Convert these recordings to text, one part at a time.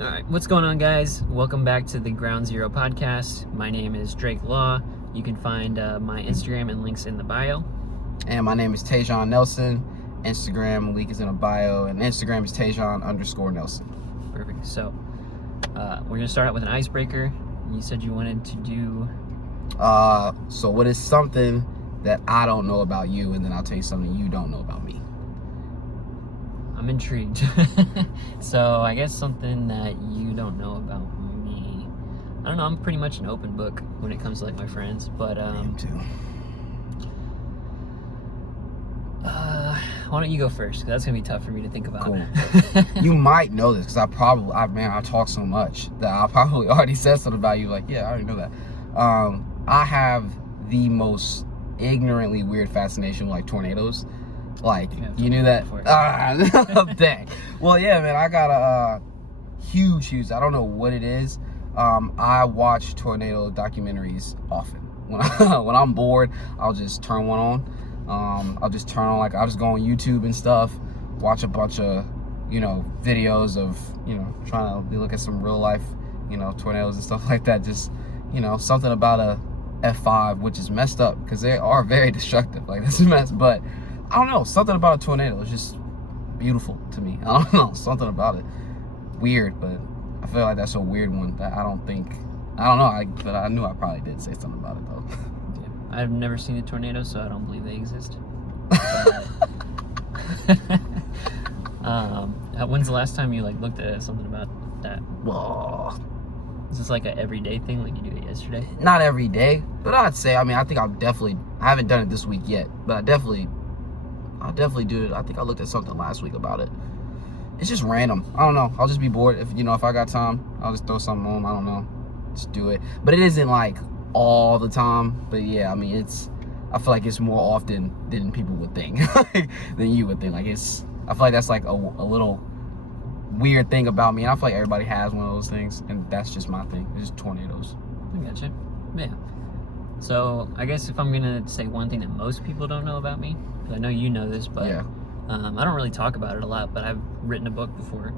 All right, what's going on, guys? Welcome back to the Ground Zero podcast. My name is Drake Law. You can find my Instagram and links in the bio. And my name is Taijhan Nelson. Instagram link is in a bio, and Instagram is Taijhan_Nelson. Perfect. So we're gonna start out with an icebreaker. You said you wanted to do. So what is something that I don't know about you, and then I'll tell you something you don't know about me. I'm intrigued. So I guess something that you don't know about me. I don't know. I'm pretty much an open book when it comes to like my friends, but I am too. why don't you go first? 'Cause that's gonna be tough for me to think about. Cool. You might know this because I talk so much that I probably already said something about you. Like, yeah, I already know that. I have the most ignorantly weird fascination with like tornadoes. Like, you knew that? Dang. Well, yeah, man, I got a huge, I don't know what it is. I watch tornado documentaries often. When I'm bored, I'll just turn one on. I'll just go on YouTube and stuff, watch a bunch of, videos of, trying to look at some real life, tornadoes and stuff like that. Just, something about a F5, which is messed up because they are very destructive. Like, that's a mess, but I don't know, something about a tornado is just beautiful to me. I don't know, something about it. Weird, but I feel like that's a weird one that I don't know, but I knew I probably did say something about it though. Yeah. I've never seen a tornado, so I don't believe they exist. When's the last time you looked at something about that? Whoa. Is this like an everyday thing, like you do it yesterday? Not every day, but I'd say, I haven't done it this week yet, but I'll definitely do it. I think I looked at something last week about it. It's just random. I don't know. I'll just be bored. If I got time, I'll just throw something on. I don't know. Just do it. But it isn't like all the time. But yeah, I feel like it's more often than people would think. Than you would think. I feel like that's like a little weird thing about me. I feel like everybody has one of those things, and that's just my thing. It's just tornadoes. I gotcha. Yeah. So I guess if I'm gonna say one thing that most people don't know about me, because I know you know this, but yeah. I don't really talk about it a lot. But I've written a book before.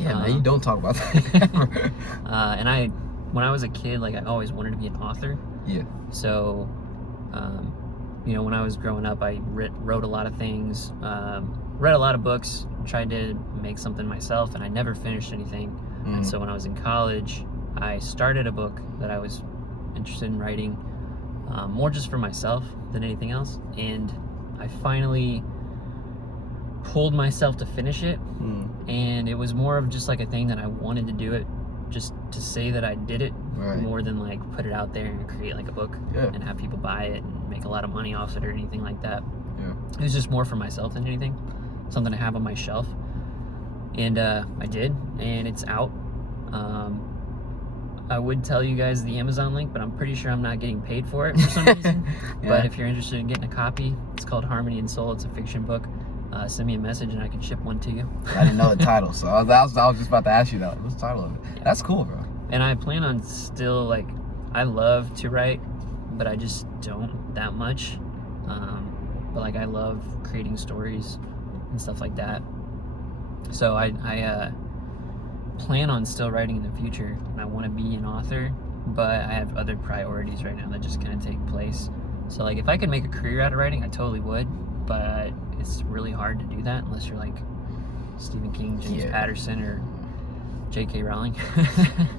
Yeah, man, you don't talk about that. And when I was a kid, I always wanted to be an author. Yeah. So, when I was growing up, I wrote a lot of things, read a lot of books, tried to make something myself, and I never finished anything. Mm. And so when I was in college, I started a book that I was interested in writing, more just for myself than anything else. And I finally pulled myself to finish it. And it was more of just like a thing that I wanted to do it just to say that I did it, right, more than put it out there and create a book, yeah, and have people buy it and make a lot of money off it or anything like that. Yeah. It was just more for myself than anything, something to have on my shelf. And I did, and it's out. I would tell you guys the Amazon link, but I'm pretty sure I'm not getting paid for it for some reason. Yeah. But if you're interested in getting a copy, it's called Harmony and Soul. It's a fiction book. Send me a message and I can ship one to you. I didn't know the title, so I was just about to ask you that. What's the title of it? Yeah. That's cool, bro. And I plan on still, I love to write, but I just don't that much. But I love creating stories and stuff like that. So I plan on still writing in the future, and I want to be an author, but I have other priorities right now that just kind of take place. So if I could make a career out of writing, I totally would, but it's really hard to do that unless you're like Stephen King, James Patterson, or J.K. Rowling.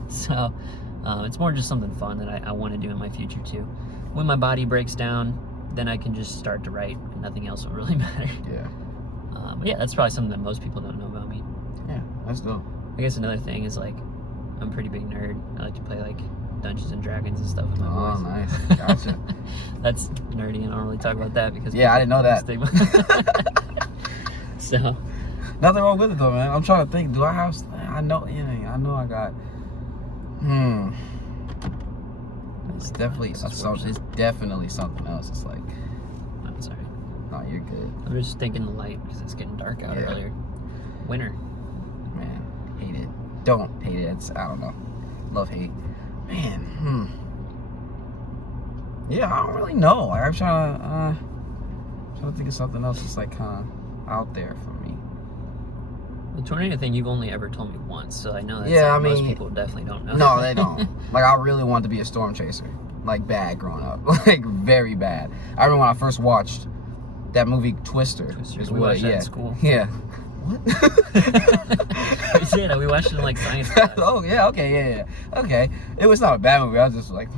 So it's more just something fun that I want to do in my future too. When my body breaks down, then I can just start to write, and nothing else will really matter. Yeah. But yeah, that's probably something that most people don't know about me. Yeah, that's dope. I guess another thing is I'm a pretty big nerd. I like to play Dungeons and Dragons and stuff with my boys. Oh, nice. Gotcha. That's nerdy, and I don't really talk about that because I didn't know that. So nothing wrong with it though, man. I'm trying to think. Do I have? I know I got. It's definitely something else. It's I'm sorry. No, you're good. I'm just thinking the light because it's getting dark out earlier. Winter. Man, hate it. Don't hate it. I don't know. Love hate. Man. Yeah, I don't really know. I'm trying to think of something else that's kind of out there for me. The tornado thing you've only ever told me once, so I know that's Yeah, something I most mean, people definitely don't know. No, they don't. Like, I really wanted to be a storm chaser. Like, bad growing up. Like, very bad. I remember when I first watched that movie Twister. We watched that in school. Yeah. What? We did. We watched it in like science class. Oh, yeah, okay, yeah. Okay. It was not a bad movie. I was just like,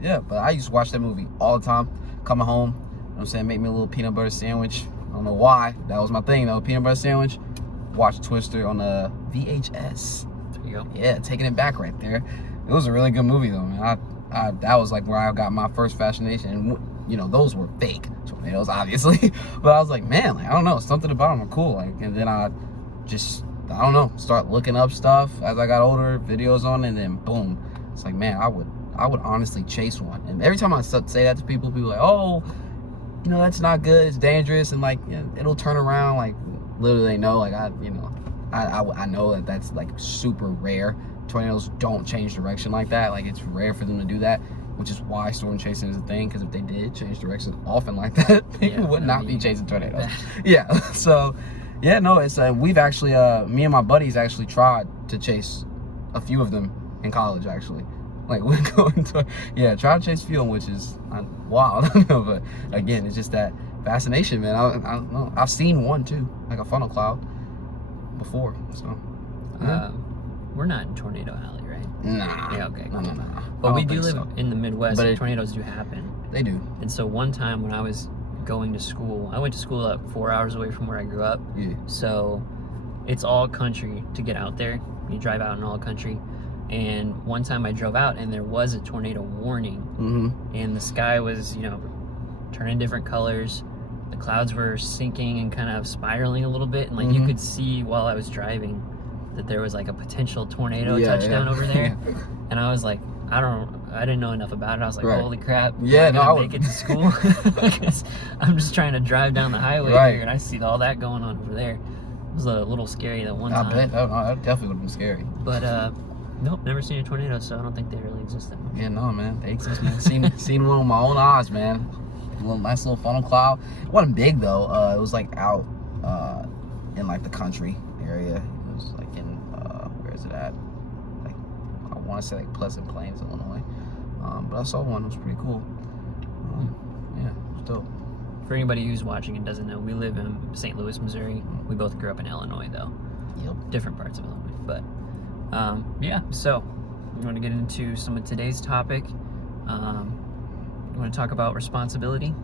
yeah. But I used to watch that movie all the time. Coming home, you know what I'm saying, make me a little peanut butter sandwich. I don't know why. That was my thing, though. Peanut butter sandwich. Watch Twister on the VHS. There you go. Yeah, taking it back right there. It was a really good movie, though, man. That was like where I got my first fascination. And, you know, those were fake tornadoes, obviously. But I was like, man, like, I don't know, something about them are cool. Like, and then I don't know, start looking up stuff as I got older, videos on it, and then boom, it's like, man, I would honestly chase one. And every time I say that to people are like, oh, you know, that's not good, it's dangerous, and like, you know, it'll turn around. Like, literally, they know, like, I know that that's like super rare. Tornadoes don't change direction like that. Like, it's rare for them to do that, which is why storm chasing is a thing. Because if they did change direction often like that, people would not be chasing tornadoes. Yeah. So, yeah, no, it's we've actually me and my buddies actually tried to chase a few of them in college. Actually, like, we're going to try to chase a few, which is wild. But again, it's just that fascination, man. I don't know. I've seen one too, like a funnel cloud before. So. Yeah. We're not in Tornado Alley, right? Nah. Yeah, okay. No. But we do live in the Midwest, and tornadoes do happen. They do. And so one time when I was going to school, I went to school like 4 hours away from where I grew up. Yeah. So it's all country to get out there. You drive out in all country. And one time I drove out, and there was a tornado warning. Mm-hmm. And the sky was, you know, turning different colors. The clouds were sinking and kind of spiraling a little bit. And like, you could see while I was driving that there was like a potential tornado touchdown over there. And I was like, I didn't know enough about it. I was like, holy crap. Yeah, am I gonna make it to school? Because I'm just trying to drive down the highway here, and I see all that going on over there. It was a little scary that one time. I bet. That definitely would have been scary. But nope, never seen a tornado, so I don't think they really exist anymore. Yeah, no, man, they exist, man. seen one with my own eyes, man. A little nice little funnel cloud. It wasn't big though. It was like out in like the country area. It was like in where is it at? Like, I want to say like Pleasant Plains, Illinois. But I saw one. It was pretty cool. Yeah, it was dope. For anybody who's watching and doesn't know, we live in St. Louis, Missouri. We both grew up in Illinois, though. Yep. Different parts of Illinois, but yeah. So we want to get into some of today's topic. You want to talk about responsibility?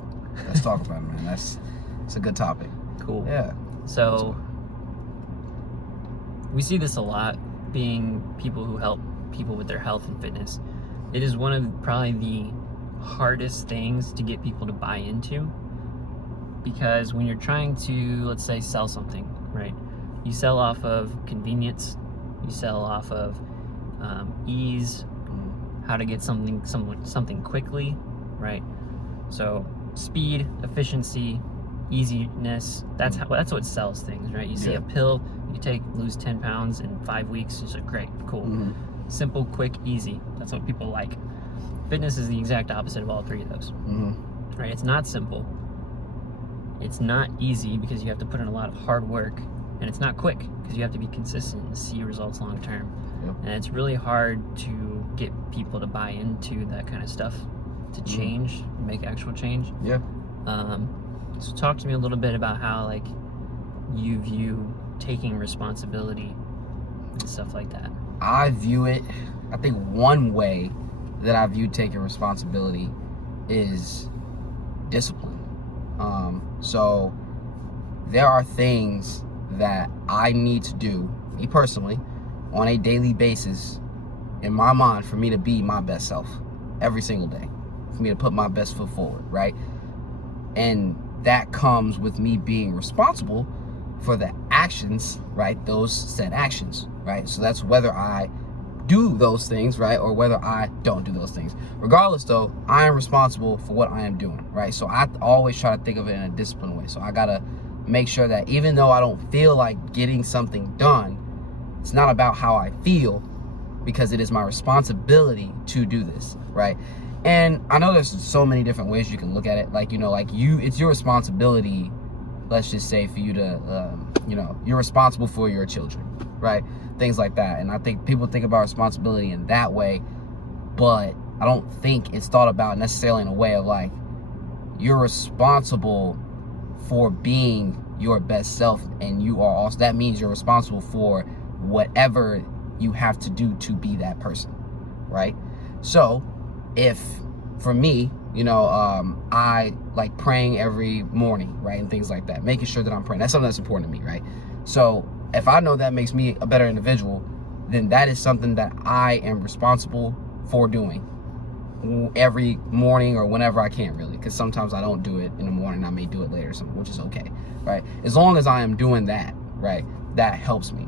Let's talk about it, man. It's a good topic. Cool. Yeah. So we see this a lot, being people who help people with their health and fitness. It is one of probably the hardest things to get people to buy into, because when you're trying to, let's say, sell something, right? You sell off of convenience, you sell off of ease, how to get something quickly, right? So speed, efficiency, easiness, that's what sells things, right? You see a pill you lose 10 pounds in 5 weeks, it's like, great, cool. Simple, quick, easy. That's what people like. Fitness is the exact opposite of all three of those. Right? It's not simple. It's not easy because you have to put in a lot of hard work, and it's not quick because you have to be consistent and see results long term. And it's really hard to get people to buy into that kind of stuff, to change, make actual change. So talk to me a little bit about how, like, you view taking responsibility and stuff like that. I view it, I think one way that I view taking responsibility is discipline. So there are things that I need to do, me personally, on a daily basis in my mind, for me to be my best self every single day, for me to put my best foot forward, right? And that comes with me being responsible for the actions, right? Those said actions, right? So that's whether I do those things, right? Or whether I don't do those things. Regardless though, I am responsible for what I am doing, right? So I always try to think of it in a disciplined way. So I gotta make sure that even though I don't feel like getting something done, it's not about how I feel, because it is my responsibility to do this, right? And I know there's so many different ways you can look at it. Like, you know, like it's your responsibility let's just say for you to, you're responsible for your children, right? Things like that. And I think people think about responsibility in that way, but I don't think it's thought about necessarily in a way of like, you're responsible for being your best self, and you are also, that means you're responsible for whatever you have to do to be that person, right? So if for me, I like praying every morning, right, and things like that, making sure that I'm praying, that's something that's important to me, right? So if I know that makes me a better individual, then that is something that I am responsible for doing every morning or whenever I can, really, because sometimes I don't do it in the morning. I may do it later or something, which is okay, right? As long as I am doing that, right, that helps me.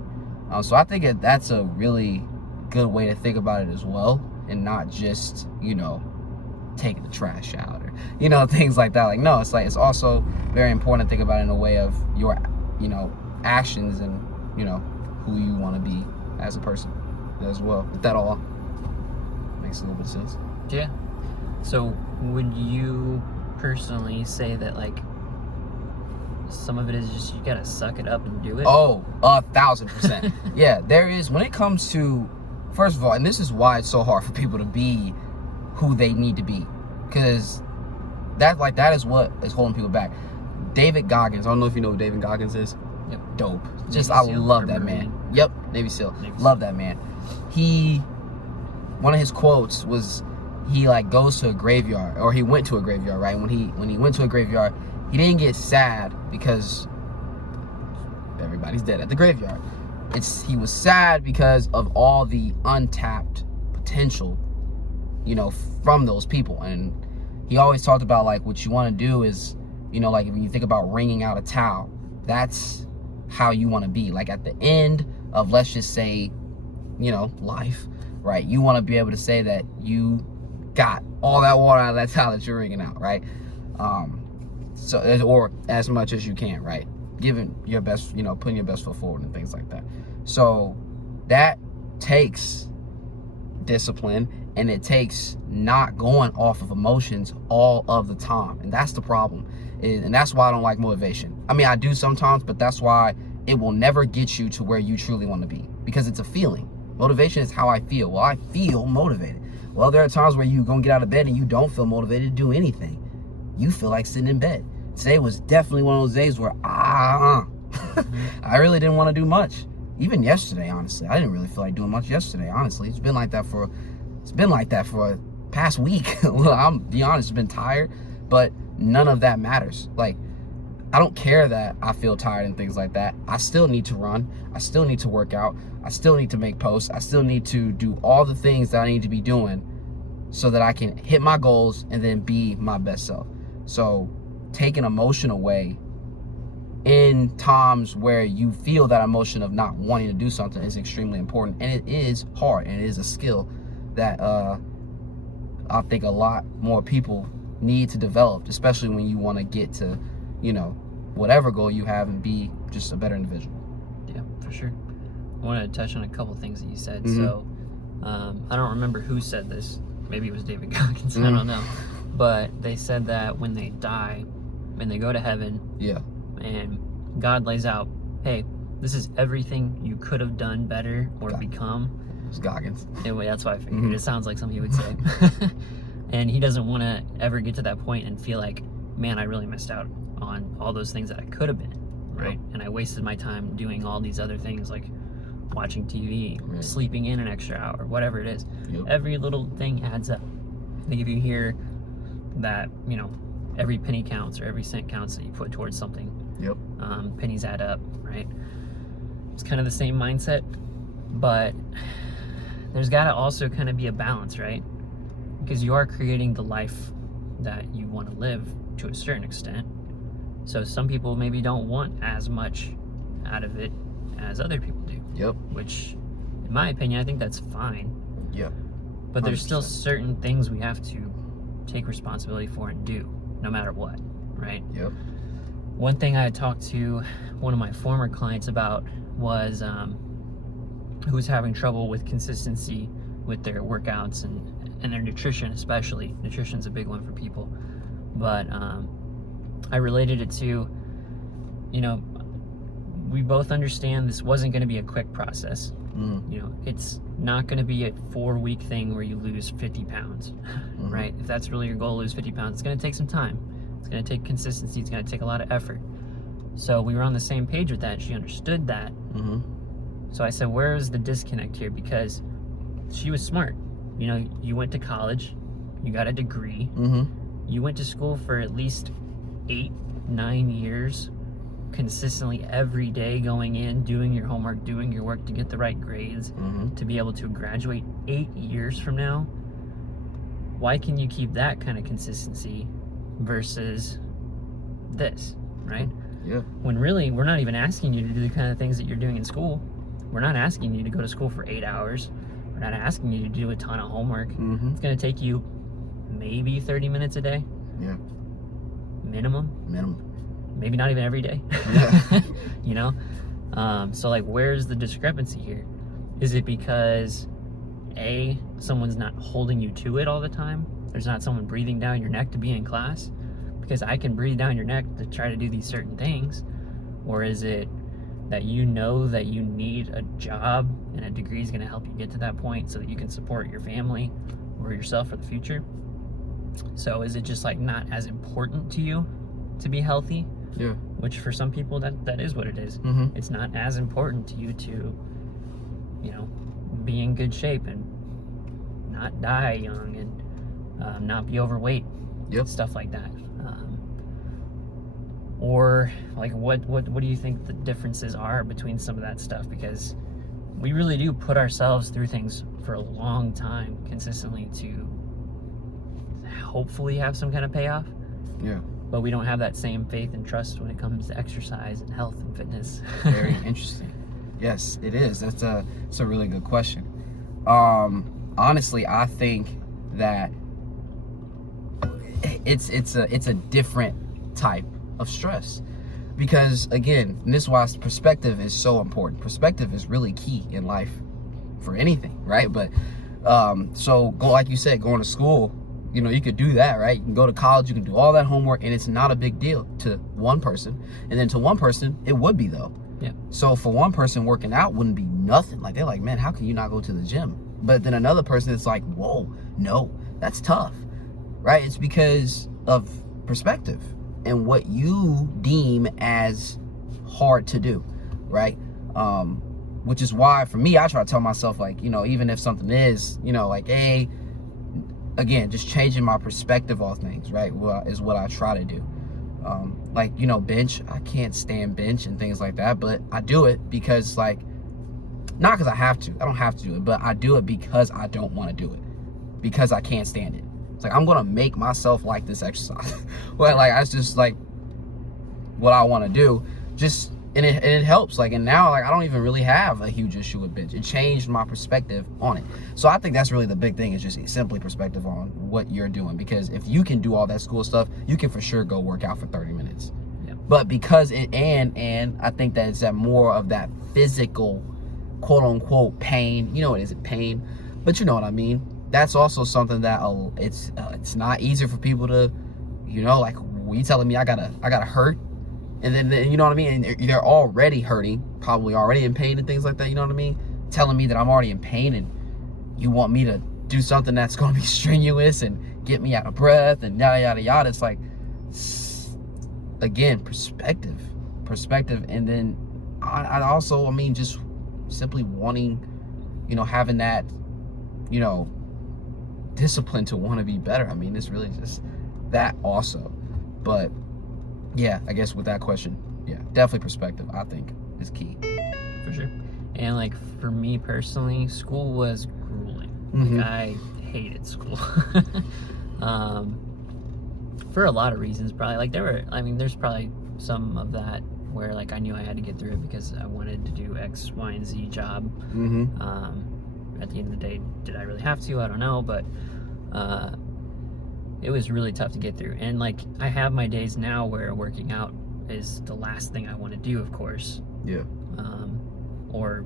So I think that's a really good way to think about it as well, and not just, taking the trash out or, things like that. Like, no, it's like, it's also very important to think about it in a way of your, actions and, who you want to be as a person as well. If that all makes a little bit of sense. Yeah. So would you personally say that like some of it is just you gotta suck it up and do it? Oh, 1,000%. Yeah, there is, when it comes to, first of all, and this is why it's so hard for people to be who they need to be, because that is what is holding people back. David Goggins, I don't know if you know who David Goggins is. Yep. Dope. Navy Just, I SEAL love or that Marine? man. Yep, Navy SEAL. Navy Love that man. One of his quotes was, he like goes to a graveyard, or he went to a graveyard, right? When he went to a graveyard, he didn't get sad because everybody's dead at the graveyard. He was sad because of all the untapped potential, from those people. And he always talked about like, what you want to do is, like when you think about wringing out a towel, that's how you want to be. Like at the end of, let's just say, life, right? You want to be able to say that you got all that water out of that towel that you're wringing out, right? Or as much as you can, right? Giving your best, putting your best foot forward and things like that. So that takes discipline, and it takes not going off of emotions all of the time. And that's the problem. And that's why I don't like motivation. I mean, I do sometimes, but that's why it will never get you to where you truly want to be, because it's a feeling. Motivation is how I feel. Well, I feel motivated. Well, there are times where you're going to get out of bed and you don't feel motivated to do anything. You feel like sitting in bed. Today was definitely one of those days where, I really didn't want to do much. Even yesterday, honestly. I didn't really feel like doing much yesterday, honestly. It's been like that for a past week. Well, I'm be honest, it's been tired, but none of that matters. Like, I don't care that I feel tired and things like that. I still need to run. I still need to work out. I still need to make posts. I still need to do all the things that I need to be doing so that I can hit my goals and then be my best self. So taking emotion away in times where you feel that emotion of not wanting to do something is extremely important. And it is hard, and it is a skill that I think a lot more people need to develop, especially when you want to get to, whatever goal you have and be just a better individual. Yeah, for sure. I wanted to touch on a couple things that you said. Mm-hmm. So I don't remember who said this. Maybe it was David Goggins. I don't know. But they said that when they die, when they go to heaven, Yeah. and God lays out, hey, this is everything you could have done better or become. It's Goggins. Anyway, that's why I figured. Mm-hmm. It sounds like something he would say. And he doesn't want to ever get to that point and feel like, man, I really missed out on all those things that I could have been, right? Yep. And I wasted my time doing all these other things like watching TV, Right. sleeping in an extra hour, whatever it is. Yep. Every little thing adds up. I think if you hear that, every penny counts or every cent counts that you put towards something, Yep. pennies add up, right? It's kind of the same mindset, but there's got to also kind of be a balance, right? Because you are creating the life that you want to live to a certain extent. So some people maybe don't want as much out of it as other people do. Yep. Which, in my opinion, I think that's fine. Yep. But there's still 100%. certain things we have to take responsibility for and do, no matter what, right? Yep. One thing I had talked to one of my former clients about was who was having trouble with consistency with their workouts and their nutrition, especially. Nutrition's a big one for people. But I related it to you know, we both understand this wasn't going to be a quick process. Mm-hmm. You know, it's not going to be a 4-week thing where you lose 50 pounds, Mm-hmm. right? If that's really your goal, lose 50 pounds, it's going to take some time. It's going to take consistency. It's going to take a lot of effort. So we were on the same page with that. She understood that. Mm-hmm. So I said, where is the disconnect here? Because she was smart. You know, you went to college, you got a degree, Mm-hmm. you went to school for at least 8-9 years, consistently every day going in, doing your homework, doing your work to get the right grades, Mm-hmm. to be able to graduate 8 years from now. Why can you keep that kind of consistency versus this, right? Yeah. When really, we're not even asking you to do the kind of things that you're doing in school. We're not asking you to go to school for 8 hours. We're not asking you to do a ton of homework. Mm-hmm. It's going to take you maybe 30 minutes a day. Yeah. Minimum. Maybe not even every day. Yeah. You know? So like, where's the discrepancy here? Is it because A, someone's not holding you to it all the time? There's not someone breathing down your neck to be in class? Because I can breathe down your neck to try to do these certain things. Or is it that you know that you need a job and a degree is going to help you get to that point so that you can support your family or yourself for the future? So is it just like not as important to you to be healthy? Yeah. Which for some people that is what it is. Mm-hmm. It's not as important to you to, you know, be in good shape and not die young and not be overweight. Yep. Stuff like that. Or like what do you think the differences are between some of that stuff? Because we really do put ourselves through things for a long time consistently to hopefully have some kind of payoff. Yeah. But we don't have that same faith and trust when it comes to exercise and health and fitness. Very interesting. Yes, it is. It's a really good question. Honestly, I think that it's a different type of stress, because again, and this is why perspective is so important. Perspective is really key in life for anything, right? But so like you said, going to school, you know, you could do that, right? You can go to college, you can do all that homework, and it's not a big deal to one person. And then to one person, it would be though. Yeah. So for one person, working out wouldn't be nothing. Like, they're like, man, how can you not go to the gym? But then another person, it's like, whoa, no, that's tough, right? It's because of perspective and what you deem as hard to do, right? Which is why for me, I try to tell myself, like, you know, even if something is, you know, like, hey, again, just changing my perspective on things, right? Is what I try to do. Like, you know, bench, I can't stand bench and things like that, but I do it because, like, not because I have to, I don't have to do it, but I do it because I don't want to do it, because I can't stand it. It's like, I'm gonna make myself like this exercise. Well, like, that's just like what I want to do. Just and it helps. Like, and now, like, I don't even really have a huge issue with bench. It changed my perspective on it. So I think that's really the big thing, is just simply perspective on what you're doing. Because if you can do all that school stuff, you can for sure go work out for 30 minutes. Yeah. But because it and I think that it's that more of that physical, quote unquote, pain. You know, it isn't pain, but you know what I mean. That's also something that it's not easy for people to, you know, like, you telling me I gotta hurt, and then you know what I mean, and they're already hurting, probably already in pain and things like that. You know what I mean? Telling me that I'm already in pain, and you want me to do something that's gonna be strenuous and get me out of breath and yada yada yada. It's like, again, perspective, and then I also, I mean, just simply wanting, you know, having that, you know, discipline to want to be better. I mean, it's really just that also. But yeah, I guess with that question, yeah, definitely perspective, I think, is key. For sure. And like, for me personally, school was grueling. Mm-hmm. Like, I hated school. For a lot of reasons, probably. Like, there's probably some of that where, like, I knew I had to get through it because I wanted to do X, Y, and Z job. Mm-hmm. At the end of the day, did I really have to? I don't know, but it was really tough to get through. And like, I have my days now where working out is the last thing I want to do, of course. Yeah. Or,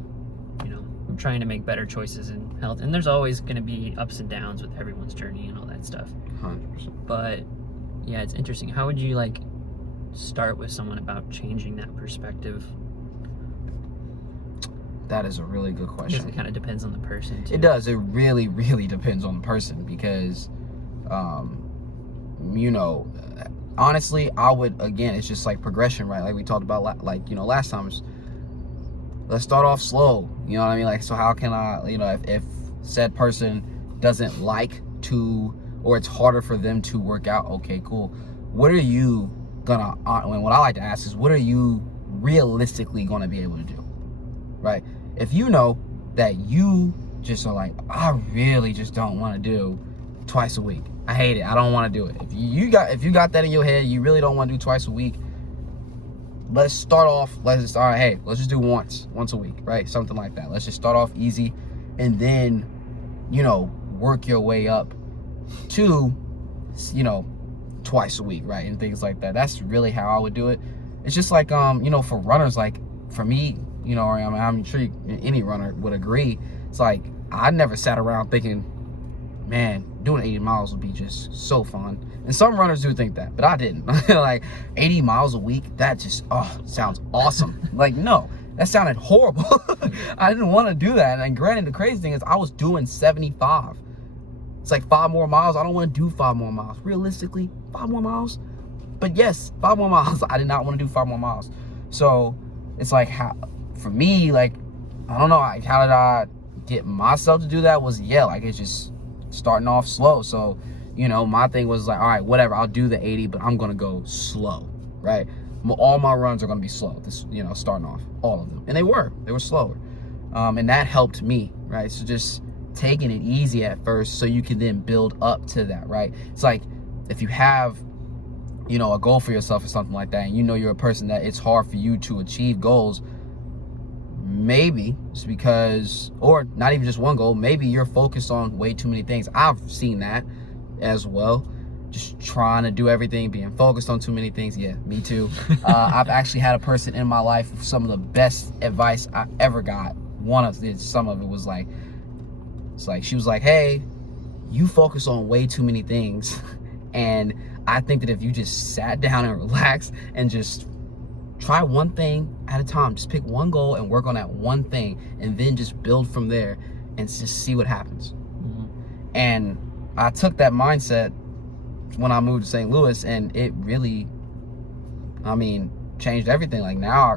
you know, I'm trying to make better choices in health. And there's always going to be ups and downs with everyone's journey and all that stuff. 100%. But yeah, it's interesting. How would you, like, start with someone about changing that perspective? That is a really good question. Because it kind of depends on the person too. It does. It really, really depends on the person because, you know, honestly, I would, again, it's just like progression, right? Like we talked about, like, you know, last time. Let's start off slow. You know what I mean? Like, so how can I, you know, if said person doesn't like to, or it's harder for them to work out, okay, cool. What are you gonna, what I like to ask is, what are you realistically gonna be able to do? Right? If you know that you just are like, I really just don't want to do twice a week. I hate it. I don't want to do it. If you got that in your head, you really don't want to do twice a week. Let's start off. Let's just do once a week, right? Something like that. Let's just start off easy, and then, you know, work your way up to, you know, twice a week, right? And things like that. That's really how I would do it. It's just like, you know, for runners, like for me, you know, I'm sure any runner would agree. It's like, I never sat around thinking, man, doing 80 miles would be just so fun. And some runners do think that, but I didn't. Like, 80 miles a week, that just, sounds awesome. Like, no, that sounded horrible. I didn't want to do that. And granted, the crazy thing is I was doing 75. It's like 5 more miles. I don't want to do 5 more miles. Realistically, 5 more miles? But yes, 5 more miles. I did not want to do 5 more miles. So it's like, for me, like, I don't know, like, how did I get myself to do that? Was, yeah, like, it's just starting off slow. So, you know, my thing was like, all right, whatever, I'll do the 80, but I'm gonna go slow, right? All my runs are gonna be slow, this, you know, starting off, all of them. And they were slower. And that helped me, right? So just taking it easy at first so you can then build up to that, right? It's like, if you have, you know, a goal for yourself or something like that, and you know you're a person that it's hard for you to achieve goals, maybe it's because, or not even just one goal, maybe you're focused on way too many things. I've seen that as well, just trying to do everything, being focused on too many things. Yeah, me too. I've actually had a person in my life with some of the best advice I ever got. Some of it was like, it's like, she was like, hey, you focus on way too many things, and I think that if you just sat down and relaxed and just try one thing at a time, just pick one goal and work on that one thing, and then just build from there and just see what happens. Mm-hmm. And I took that mindset when I moved to St. Louis, and it really, I mean, changed everything. Like, now I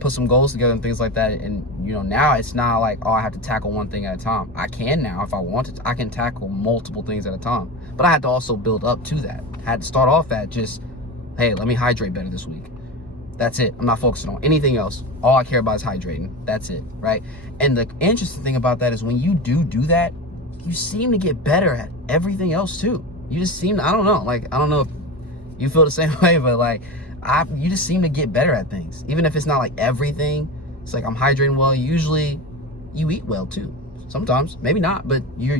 put some goals together and things like that, and, you know, now it's not like, oh, I have to tackle one thing at a time. I can now, if I wanted to, I can tackle multiple things at a time. But I had to also build up to that. I had to start off at just, hey, let me hydrate better this week. That's it. I'm not focusing on anything else. All I care about is hydrating. That's it, right? And the interesting thing about that is when you do that, you seem to get better at everything else too. You just seem to, I don't know, like, I don't know if you feel the same way, but like, you just seem to get better at things. Even if it's not like everything, it's like, I'm hydrating well. Usually you eat well too. Sometimes, maybe not, but you're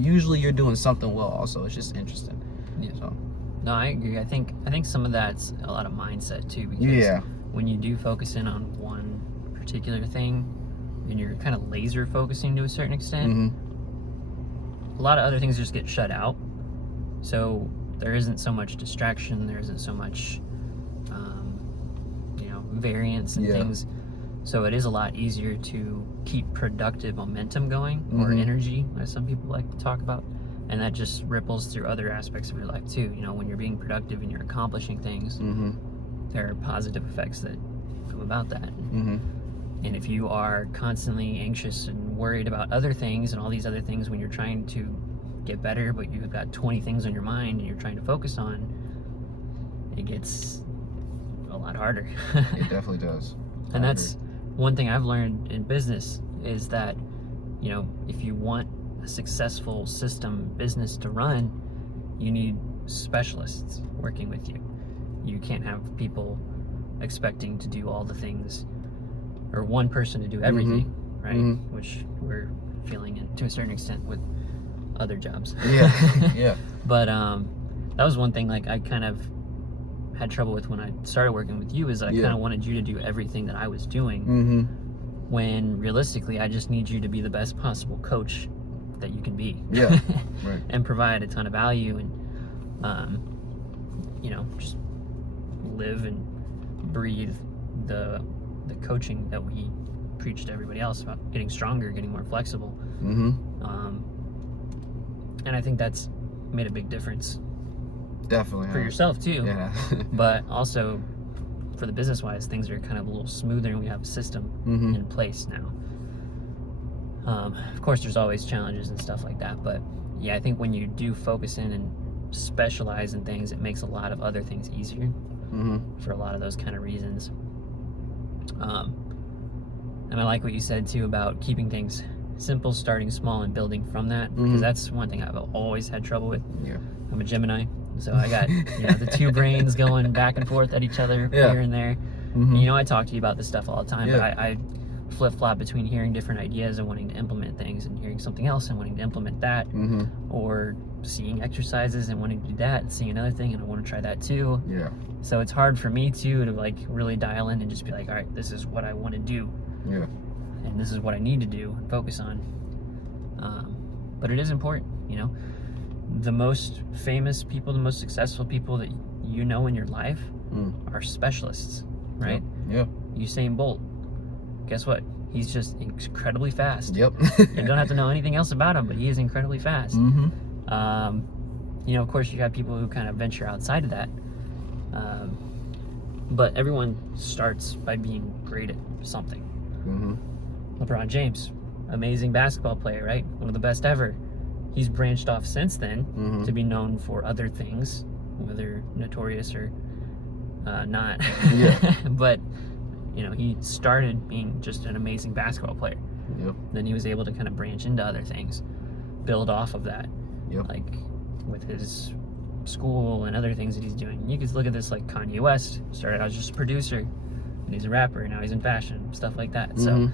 doing something well also. It's just interesting. Yeah. So. No, I agree. I think some of that's a lot of mindset too, because when you do focus in on one particular thing and you're kind of laser focusing to a certain extent, a lot of other things just get shut out. So there isn't so much distraction, there isn't so much you know, variance and things. So it is a lot easier to keep productive momentum going, or energy, as some people like to talk about. And that just ripples through other aspects of your life too. You know, when you're being productive and you're accomplishing things, there are positive effects that come about that. And if you are constantly anxious and worried about other things and all these other things when you're trying to get better, but you've got 20 things on your mind and you're trying to focus on, it gets a lot harder. It definitely does. And that's one thing I've learned in business, is that, you know, if you want a successful business to run, you need specialists working with you. You can't have people expecting to do all the things, or one person to do everything, right? Which we're feeling it to a certain extent with other jobs. Yeah. But that was one thing, like, I kind of had trouble with when I started working with you, is that I kind of wanted you to do everything that I was doing, when realistically I just need you to be the best possible coach that you can be. Right. And provide a ton of value, and you know, just live and breathe the coaching that we preach to everybody else about getting stronger, getting more flexible. And I think that's made a big difference. Definitely. For yourself too. Yeah. But also for the business wise, things are kind of a little smoother and we have a system in place now. Of course, there's always challenges and stuff like that, but yeah, I think when you do focus in and specialize in things, it makes a lot of other things easier for a lot of those kind of reasons. And I like what you said too about keeping things simple, starting small, and building from that, because that's one thing I've always had trouble with. Yeah. I'm a Gemini, so I got the two brains going back and forth at each other here and there. And, I talk to you about this stuff all the time, but I flip-flop between hearing different ideas and wanting to implement things, and hearing something else and wanting to implement that, or seeing exercises and wanting to do that, and seeing another thing and I want to try that too. Yeah. So it's hard for me too to like really dial in and just be like, all right, this is what I want to do. Yeah. And this is what I need to do and focus on. But it is important, the most famous people, the most successful people that you know in your life are specialists, right? Yeah. Usain Bolt, guess what? He's just incredibly fast. Yep. You don't have to know anything else about him, but he is incredibly fast. Of course, you have people who kind of venture outside of that. But everyone starts by being great at something. LeBron James, amazing basketball player, right? One of the best ever. He's branched off since then to be known for other things, whether notorious or not. But he started being just an amazing basketball player. Then he was able to kind of branch into other things, build off of that, like with his school and other things that he's doing. You could look at this like Kanye West started out as just a producer, and he's a rapper, and now he's in fashion, stuff like that. So you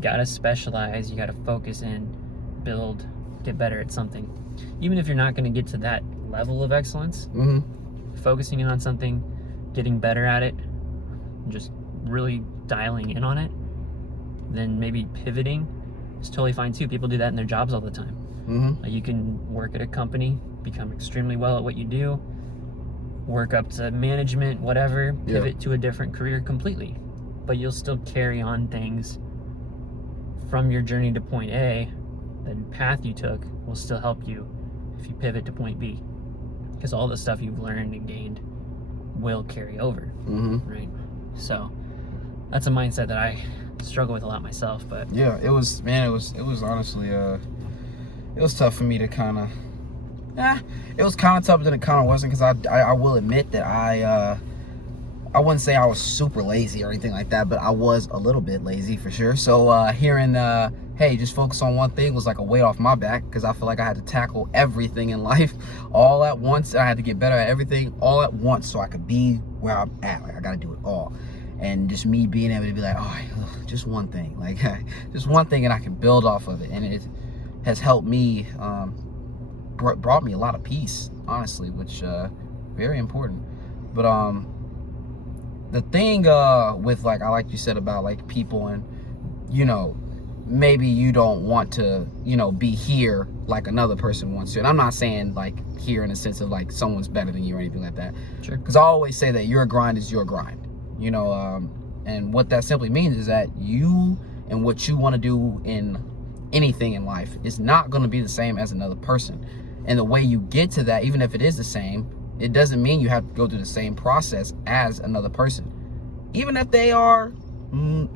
gotta specialize, you gotta focus in, build, get better at something. Even if you're not gonna get to that level of excellence, focusing in on something, getting better at it, just really dialing in on it, then maybe pivoting is totally fine too. People do that in their jobs all the time. You can work at a company, become extremely well at what you do, work up to management, whatever, pivot to a different career completely. But you'll still carry on things from your journey to point A. The path you took will still help you if you pivot to point B, because all the stuff you've learned and gained will carry over, right? So that's a mindset that I struggle with a lot myself. But yeah, it was honestly it was tough for me to kind of it was kind of tough, but then it kind of wasn't, because I will admit that I wouldn't say I was super lazy or anything like that, but I was a little bit lazy for sure. So hearing hey, just focus on one thing was like a weight off my back, because I feel like I had to tackle everything in life all at once. I had to get better at everything all at once so I could be where I'm at. Like, I got to do it all. And just me being able to be like, just one thing, like just one thing, and I can build off of it. And it has helped me, brought me a lot of peace, honestly, which very important. But the thing with, like, I like you said about like people, and maybe you don't want to be here like another person wants to. And I'm not saying like here in the sense of like someone's better than you or anything like that. Sure. Because I always say that your grind is your grind. And what that simply means is that you and what you want to do in anything in life is not going to be the same as another person. And the way you get to that, even if it is the same, it doesn't mean you have to go through the same process as another person. Even if they are,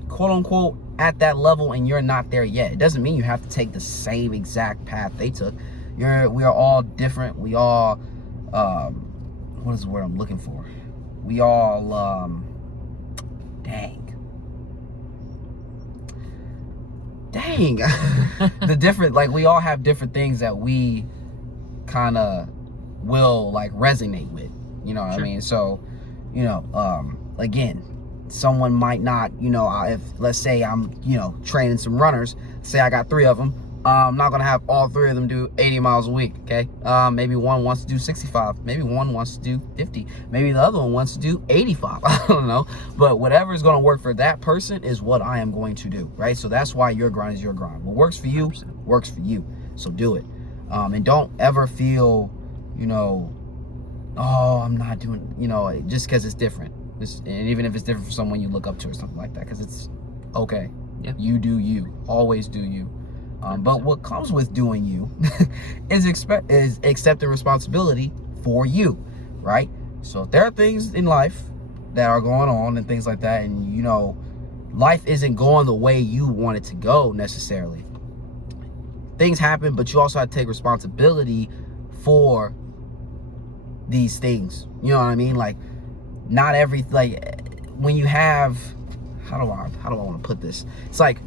quote unquote, at that level and you're not there yet, it doesn't mean you have to take the same exact path they took. We are all different. We all, what is the word I'm looking for? We all, the different, like, we all have different things that we kind of will like resonate with, what I mean? So, again, someone might not, if let's say I'm, training some runners, say I got 3 of them, I'm not gonna have all 3 of them do 80 miles a week, okay? Maybe one wants to do 65, maybe one wants to do 50, maybe the other one wants to do 85, I don't know. But whatever is gonna work for that person is what I am going to do, right? So that's why your grind is your grind. What works for you, 100%. Works for you, so do it. And don't ever feel, oh, I'm not doing, just because it's different. And even if it's different for someone you look up to or something like that, because it's okay. Yeah. You do you. Always do you. But what comes with doing you is accepting responsibility for you, right? So if there are things in life that are going on and things like that, and you know, life isn't going the way you want it to go necessarily. Things happen, but you also have to take responsibility for these things. You know what I mean? Like, not every, like, when you have, how do I want to put this? It's like,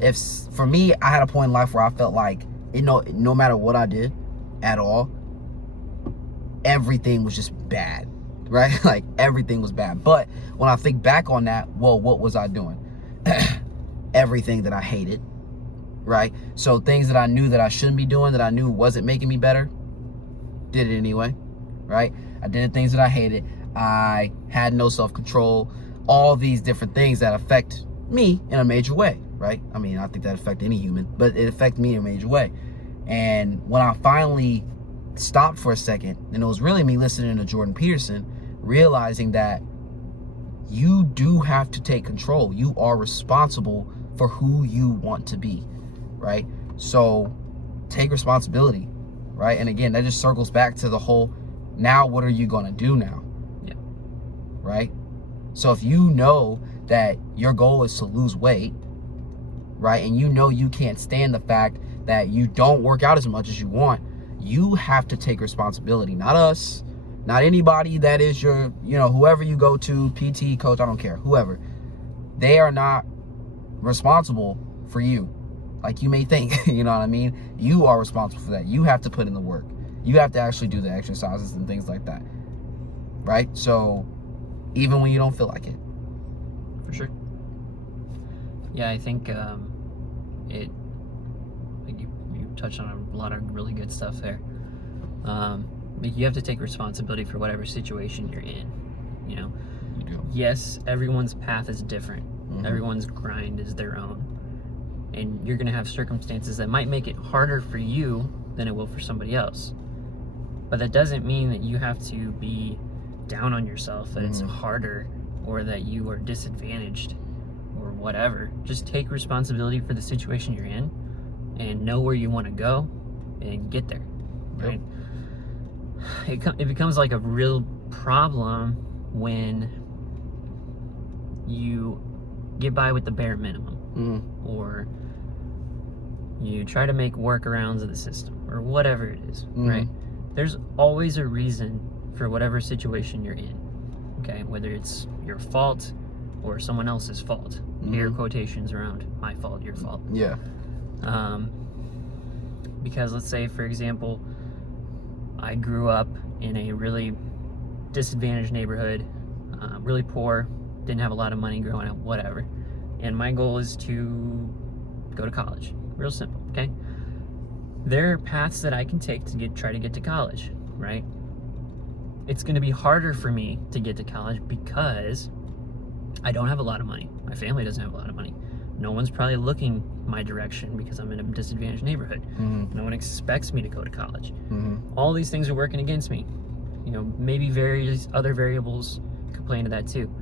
if for me, I had a point in life where I felt like, you know, no matter what I did at all, everything was just bad, right? Like, everything was bad. But when I think back on that, well, what was I doing? Everything that I hated, right? So things that I knew that I shouldn't be doing, that I knew wasn't making me better, did it anyway, right? I did the things that I hated. I had no self-control. All these different things that affect me in a major way, right? I mean, I think that affect any human, but it affected me in a major way. And when I finally stopped for a second, and it was really me listening to Jordan Peterson, realizing that you do have to take control. You are responsible for who you want to be, right? So take responsibility, right? And again, that just circles back to the whole, now what are you going to do now? Yeah. Right? So if you know that your goal is to lose weight, right, and you know you can't stand the fact that you don't work out as much as you want, you have to take responsibility. Not us, not anybody that is your, you know, whoever you go to, PT, coach, I don't care, whoever. They are not responsible for you like you may think. You know what I mean? You are responsible for that. You have to put in the work. You have to actually do the exercises and things like that, right? So even when you don't feel like it. For sure. Yeah, I think like you touched on a lot of really good stuff there. Like, you have to take responsibility for whatever situation you're in, you know? You do. Yes, everyone's path is different. Mm-hmm. Everyone's grind is their own. And you're going to have circumstances that might make it harder for you than it will for somebody else. But that doesn't mean that you have to be down on yourself, that it's harder, or that you are disadvantaged or whatever. Just take responsibility for the situation you're in and know where you want to go and get there, right? It becomes like a real problem when you get by with the bare minimum, or you try to make workarounds of the system, or whatever it is, right? There's always a reason for whatever situation you're in, okay? Whether it's your fault or someone else's fault. Air quotations around my fault, your fault. Yeah. Because let's say, for example, I grew up in a really disadvantaged neighborhood, really poor, didn't have a lot of money growing up, whatever. And my goal is to go to college. Real simple, okay? There are paths that I can take to try to get to college, right? It's going to be harder for me to get to college because I don't have a lot of money. My family doesn't have a lot of money. No one's probably looking my direction because I'm in a disadvantaged neighborhood. No one expects me to go to college. All these things are working against me. You know, maybe various other variables could play into that too.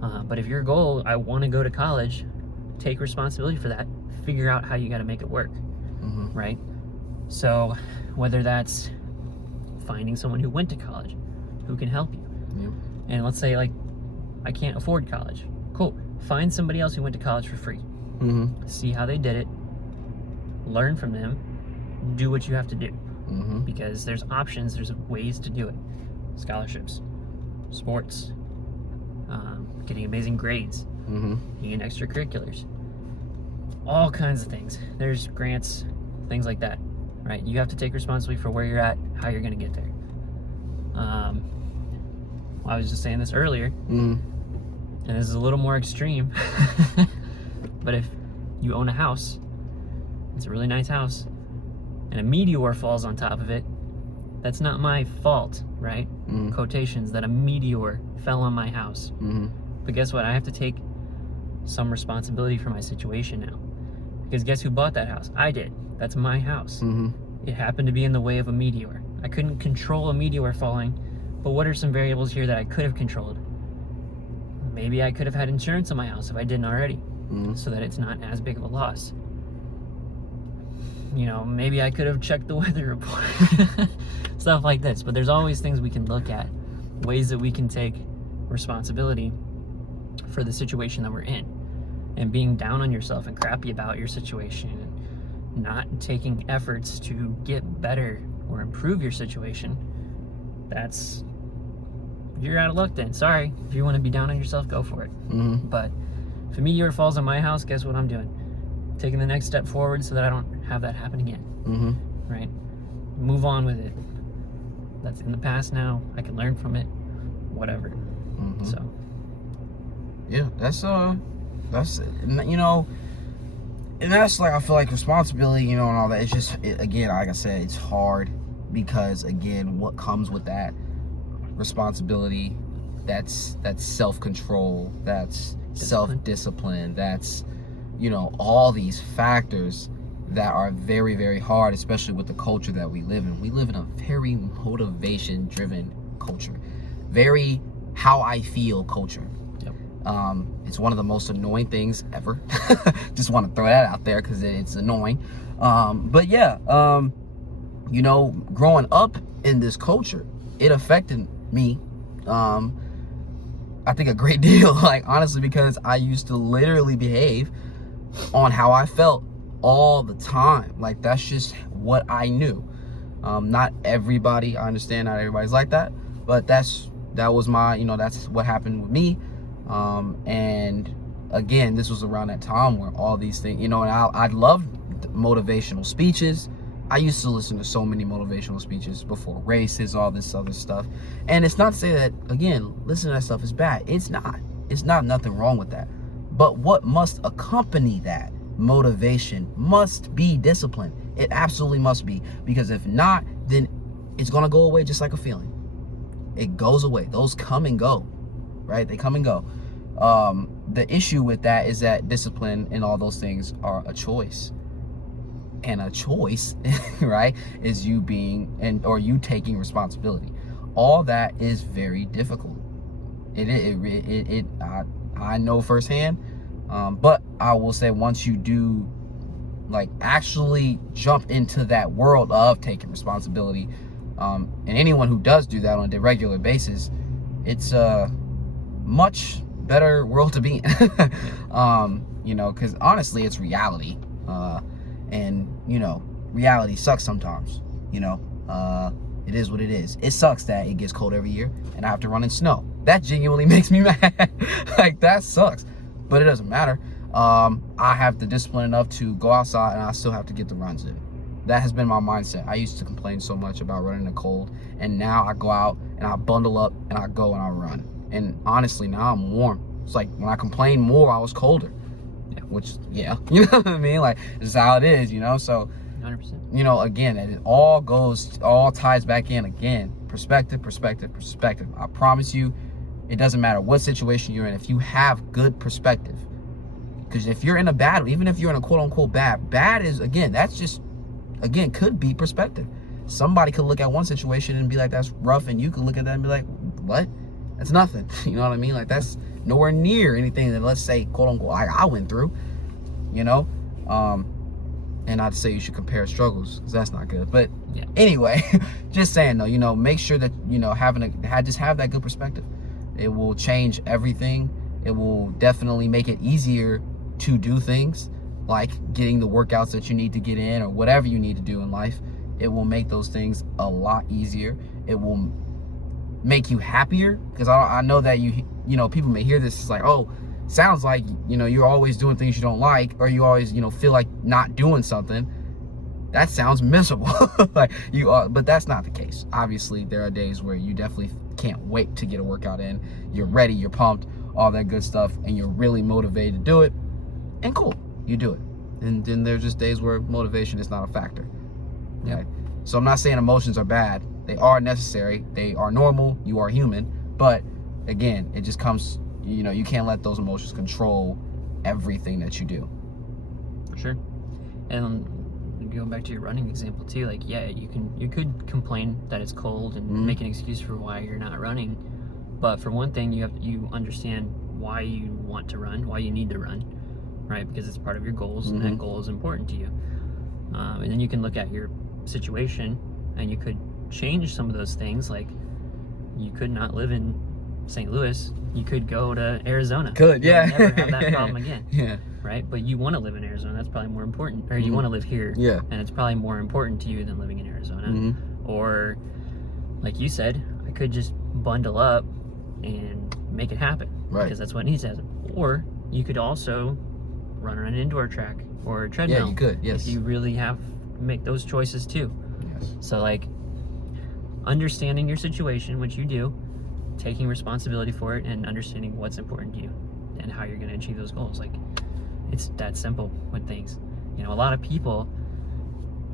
But if your goal, I want to go to college, take responsibility for that. Figure out how you got to make it work, right? So whether that's finding someone who went to college, who can help you. And let's say, like, I can't afford college. Cool. Find somebody else who went to college for free. See how they did it. Learn from them. Do what you have to do. Because there's options, there's ways to do it. Scholarships, sports, getting amazing grades, being in extracurriculars, all kinds of things. There's grants, things like that, right? You have to take responsibility for where you're at, how you're going to get there. I was just saying this earlier, and this is a little more extreme, but if you own a house, it's a really nice house, and a meteor falls on top of it, that's not my fault, right? Quotations, that a meteor fell on my house. But guess what? I have to take some responsibility for my situation now. Because guess who bought that house? I did. That's my house. It happened to be in the way of a meteor. I couldn't control a meteor falling, but what are some variables here that I could have controlled? maybe I could have had insurance on my house if I didn't already, Mm-hmm. so that it's not as big of a loss. You know, maybe I could have checked the weather report. Stuff like this. But there's always things we can look at, ways that we can take responsibility for the situation that we're in. And being down on yourself and crappy about your situation and not taking efforts to get better or improve your situation, you're out of luck then. Sorry. If you want to be down on yourself, go for it. Mm-hmm. But if a meteor falls on my house, guess what I'm doing? Taking the next step forward so that I don't have that happen again. Mm-hmm. Right? Move on with it. That's in the past now. I can learn from it. Whatever. Mm-hmm. So. Yeah, that's you know, and that's like, I feel like responsibility, you know, and all that. It's just, again, like I said, it's hard because, again, what comes with that responsibility, that's self-control, that's self-discipline, that's, you know, all these factors that are very, very hard, especially with the culture that we live in. We live in a very motivation-driven culture, very how I feel culture. Yep. It's one of the most annoying things ever. Just want to throw that out there because it's annoying. But yeah, you know, growing up in this culture, it affected me, I think, a great deal. Like, honestly, because I used to literally behave on how I felt all the time. Like, that's just what I knew. Not everybody, I understand not everybody's like that, but that was my, you know, that's what happened with me. And again, this was around that time where all these things, you know, and I loved motivational speeches. I used to listen to so many motivational speeches before races, all this other stuff. And it's not to say that, again, listening to that stuff is bad. It's not nothing wrong with that. But what must accompany that motivation must be discipline. It absolutely must be. Because if not, then it's going to go away just like a feeling. It goes away. Those come and go, right? They come and go. The issue with that is that discipline and all those things are a choice. And a choice, right, is you being or you taking responsibility. All that is very difficult. I know firsthand. But I will say, once you do, like, actually jump into that world of taking responsibility, and anyone who does do that on a regular basis, it's a much better world to be in. You know, because honestly, it's reality. And, you know, reality sucks sometimes. You know, it is what it is. It sucks that it gets cold every year and I have to run in snow. That genuinely makes me mad. Like, that sucks. But it doesn't matter. I have the discipline enough to go outside and I still have to get the runs in. That has been my mindset. I used to complain so much about running in the cold, and now I go out and I bundle up and I go and I run. And honestly, now I'm warm. It's like when I complained more, I was colder. Yeah. Which, yeah, you know what I mean? Like, this is how it is, you know? So, 100%. You know, again, it all ties back in again. Perspective. I promise you, it doesn't matter what situation you're in. If you have good perspective, because if you're in a battle, even if you're in a quote unquote bad is, again, that's just, again, could be perspective. Somebody could look at one situation and be like, that's rough. And you could look at that and be like, what? That's nothing. You know what I mean? Like, that's nowhere near anything that, let's say, quote unquote, like I went through, you know? And not to say you should compare struggles, because that's not good. But yeah. Anyway, just saying though, you know, make sure that, you know, just have that good perspective. It will change everything. It will definitely make it easier to do things like getting the workouts that you need to get in or whatever you need to do in life. It will make those things a lot easier. It will make you happier, because I know that you know, people may hear this, it's like, oh, sounds like, you know, you're always doing things you don't like, or you always, you know, feel like not doing something. That sounds miserable. Like, you are, but that's not the case. Obviously, there are days where you definitely can't wait to get a workout in. You're ready, you're pumped, all that good stuff, and you're really motivated to do it. And cool, you do it. And then there's just days where motivation is not a factor. Okay? Yep. So I'm not saying emotions are bad. They are necessary. They are normal. You are human. But again, it just comes, you know, you can't let those emotions control everything that you do. For sure. And going back to your running example too, like, yeah, you could complain that it's cold and make an excuse for why you're not running. But for one thing, you understand why you want to run, why you need to run, right? Because it's part of your goals, and that goal is important to you. And then you can look at your situation, and you could change some of those things. Like, you could not live in St. Louis. You could go to Arizona. You'll never have that problem again. Yeah. Right? But you want to live in Arizona. That's probably more important. Or you want to live here. Yeah. And it's probably more important to you than living in Arizona. Or, like you said, I could just bundle up and make it happen. Right. Because that's what needs to happen. Or you could also run on an indoor track or a treadmill. Yeah, you could. Yes. If you really have to make those choices too. Yes. So, like, understanding your situation, which you do, taking responsibility for it, and understanding what's important to you and how you're going to achieve those goals. Like, it's that simple with things. You know, a lot of people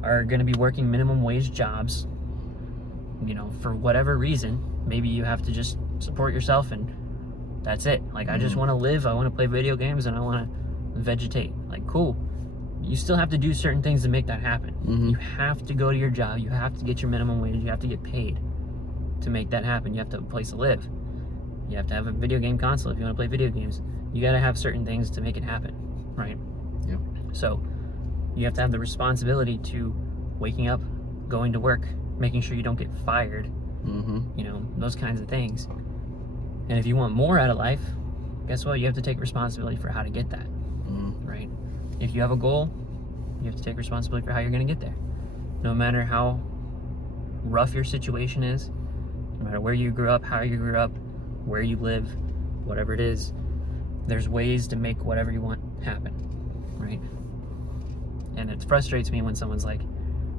are going to be working minimum wage jobs, you know, for whatever reason. Maybe you have to just support yourself and that's it. Like, I just want to live, I want to play video games, and I want to vegetate. Like, cool. You still have to do certain things to make that happen. You have to go to your job. You have to get your minimum wage. You have to get paid to make that happen. You have to have a place to live. You have to have a video game console if you want to play video games. You got to have certain things to make it happen, right? Yeah. So you have to have the responsibility to waking up, going to work, making sure you don't get fired, you know, those kinds of things. And if you want more out of life, guess what? You have to take responsibility for how to get that, right? If you have a goal, you have to take responsibility for how you're going to get there. No matter how rough your situation is, no matter where you grew up, how you grew up, where you live, whatever it is, there's ways to make whatever you want happen, right? And it frustrates me when someone's like,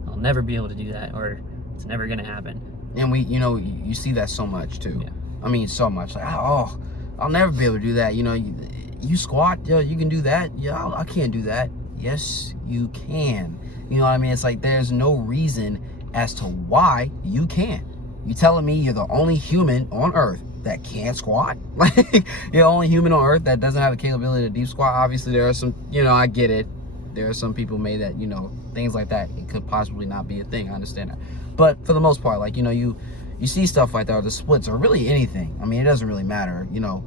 I'll never be able to do that, or it's never going to happen. And you see that so much too. Yeah. I mean, so much. Like, oh, I'll never be able to do that. You know, you squat, yeah, you can do that. Yeah, I can't do that. Yes, you can. You know what I mean? It's like there's no reason as to why you can't. You telling me you're the only human on earth that can't squat? Like, you're the only human on earth that doesn't have the capability to deep squat? Obviously, there are some, you know, I get it. There are some people made that, you know, things like that, it could possibly not be a thing. I understand that. But for the most part, like, you know, you see stuff like that, or the splits, or really anything. I mean, it doesn't really matter, you know.